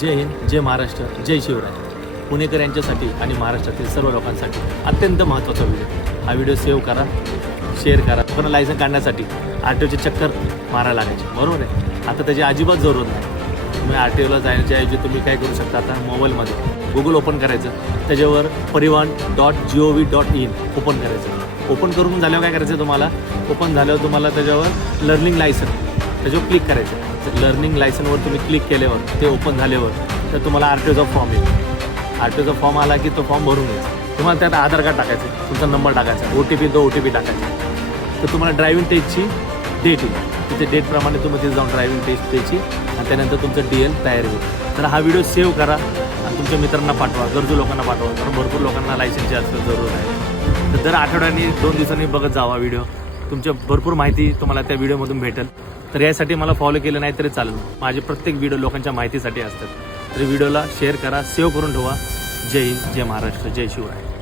जय हिंद जय महाराष्ट्र जय शिवराय. पुणेकर यांच्यासाठी आणि महाराष्ट्रातील सर्व लोकांसाठी अत्यंत महत्त्वाचा व्हिडिओ. हा व्हिडिओ सेव्ह करा शेअर करा पण लायसन काढण्यासाठी आर टी ओचे चक्कर मारायला लागायचे. बरोबर आहे? आता त्याची अजिबात जरूरत नाही. तुम्ही आर टी ओला जाण्याच्या ऐवजी तुम्ही काय करू शकता आता? मोबाईलमध्ये गुगल ओपन करायचं. त्याच्यावर Parivahan dot G O V dot in open करायचं. ओपन करून झाल्यावर काय करायचं तुम्हाला? ओपन झाल्यावर तुम्हाला त्याच्यावर लर्निंग लायसन त्याच्यावर क्लिक करायचं तर लर्निंग लायसनवर तुम्ही क्लिक केल्यावर ते ओपन झाल्यावर तर तुम्हाला आर टी ओचा फॉर्म येईल. आर टी ओचा फॉर्म आला की तो फॉर्म भरून घ्यायचा तुम्हाला त्यात आधार कार्ड टाकायचं तुमचा नंबर टाकायचा ओ टी पी तो ओ टी पी टाकायचा तर तुम्हाला ड्रायव्हिंग टेस्टची डेट येईल. तिथे डेटप्रमाणे तुम्ही तिथे जाऊन ड्रायव्हिंग टेस्ट द्यायची आणि त्यानंतर तुमचं डी एल तयार होईल. तर हा व्हिडिओ सेव्ह करा आणि तुमच्या मित्रांना पाठवा गरजू लोकांना पाठवा. कारण भरपूर लोकांना लायसनची आजकाल जरूर आहे. तर दर आठवड्याने दोन दिवसांनी बघत जावा व्हिडिओ तुमच्या भरपूर माहिती तुम्हाला त्या व्हिडिओमधून भेटेल. तर यासाठी मला फॉलो केलं नाही तरी चालेल. माझे प्रत्येक व्हिडिओ लोकांच्या माहितीसाठी असतात. तर व्हिडिओला शेअर करा सेव्ह करून ठेवा. जय हिंद जय महाराष्ट्र जय शिवराय.